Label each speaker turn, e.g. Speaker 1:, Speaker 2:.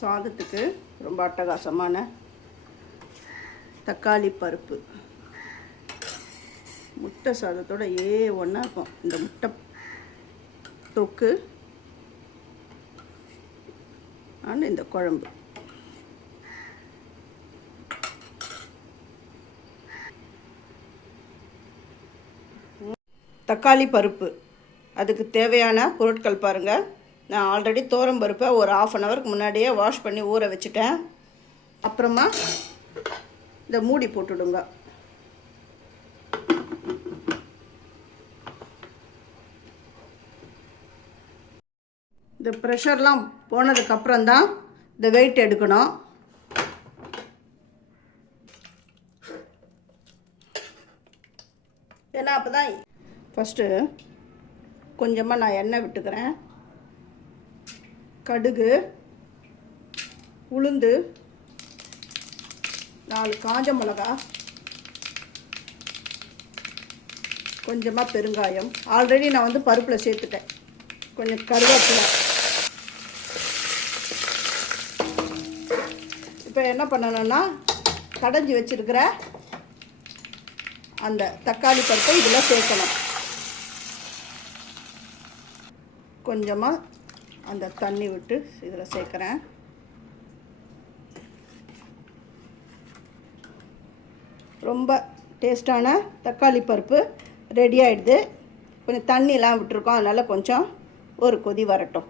Speaker 1: சாதத்துக்கு ரொம்ப அட்டகாசமான தக்காளி பருப்பு. முட்டை சாதத்தோட ஏ ஒன்றா இருக்கும். இந்த முட்டை தொக்கு அண்ட் இந்த குழம்பு. தக்காளி பருப்பு. அதுக்கு தேவையான பொருட்கள் பாருங்கள் நான் ஆல்ரெடி தோரம் பருப்பை ஒரு ஆஃப் அன் ஹவருக்கு முன்னாடியே வாஷ் பண்ணி ஊற வச்சுட்டேன். அப்புறமா இந்த மூடி போட்டுடுங்க. இந்த ப்ரெஷர்லாம் போனதுக்கப்புறம் தான் இந்த வெயிட் எடுக்கணும். ஏன்னா அப்போ தான் ஃபஸ்ட்டு கொஞ்சமாக நான் எண்ணெய் விட்டுக்கிறேன். கடுகு உளுந்து நாலு காஞ்ச மிளகா கொஞ்சமாக பெருங்காயம். ஆல்ரெடி நான் வந்து பருப்பில் சேர்த்துட்டேன். கொஞ்சம் கருவேப்பிலை. இப்போ என்ன பண்ணணும்னா கடைஞ்சி வச்சுருக்கிற அந்த தக்காளி பருப்பை இதில் சேர்க்கணும். கொஞ்சமாக அந்த தண்ணி விட்டு இதில் சேர்க்குறேன். ரொம்ப டேஸ்டான தக்காளி பருப்பு ரெடி ஆகிடுது கொஞ்சம் தண்ணிலாம் விட்டுருக்கோம். அதனால் கொஞ்சம் ஒரு கொதி வரட்டும்.